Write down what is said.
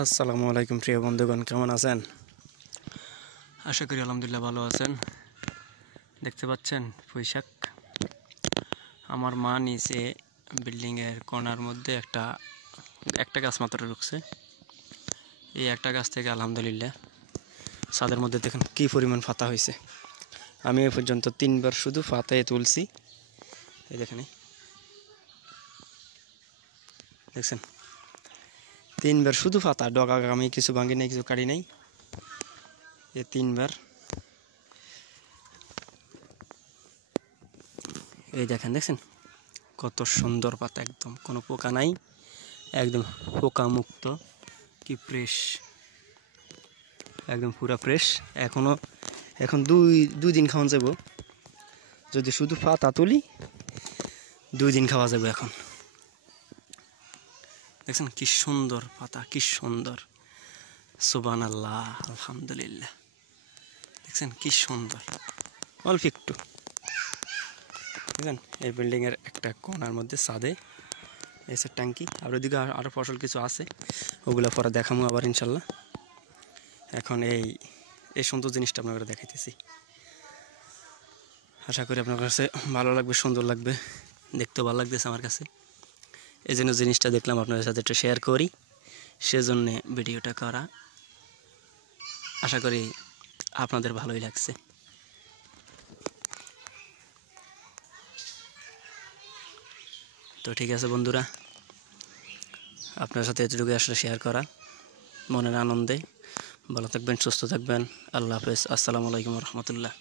আসসালামু আলাইকুম প্রিয় বন্ধুগণ, কেমন আছেন? আশা করি আলহামদুলিল্লাহ ভালো আছেন। দেখতে পাচ্ছেন পুঁইশাক। আমার মা নিচে বিল্ডিংয়ের কর্নার মধ্যে একটা গাছ মাত্র ঢুকছে। এই একটা গাছ থেকে আলহামদুলিল্লাহ ছাদের মধ্যে দেখেন কী পরিমাণ পাতা হয়েছে। আমি এ পর্যন্ত 3বার শুধু পাতায় তুলছি। এই দেখেন, দেখছেন 3বার শুধু পাতা, ডগা আমি কিছু ভাঙি নাই, কিছু কাটি নাই। এই 3বার এই দেখছেন কত সুন্দর পাতা, একদম কোনো পোকা নাই, একদম পোকা মুক্ত, কি ফ্রেশ, একদম পুরা ফ্রেশ। এখন দুই দিন খাওয়া যাব, যদি শুধু পাতা তুলি 2 দিন খাওয়া যাবে। এখন দেখছেন কি সুন্দর পাতা, কি সুন্দর, সুবহানাল্লাহ, আলহামদুলিল্লাহ। দেখছেন কি সুন্দর, অল্প একটু দেখেন। এই বিল্ডিংয়ের একটা কোণার মধ্যে ছাদে এসে ট্যাঙ্কি, আর ওইদিকে আরও ফসল কিছু আছে, ওগুলো পরে দেখাবো আবার ইনশাল্লাহ। এখন এই সুন্দর জিনিসটা আপনাদের দেখাইতেছি। আশা করি আপনার কাছে ভালো লাগবে, সুন্দর লাগবে, দেখতেও ভালো লাগতেছে আমার কাছে। এই জন্য জিনিসটা দেখলাম আপনাদের সাথে একটু শেয়ার করি, সেজন্যে ভিডিওটা করা। আশা করি আপনাদের ভালোই লাগছে। তো ঠিক আছে বন্ধুরা, আপনার সাথে এতটুকু আসলে শেয়ার করা মনের আনন্দে। ভালো থাকবেন, সুস্থ থাকবেন। আল্লাহ হাফেজ। আসসালামু আলাইকুম রহমতুল্লাহ।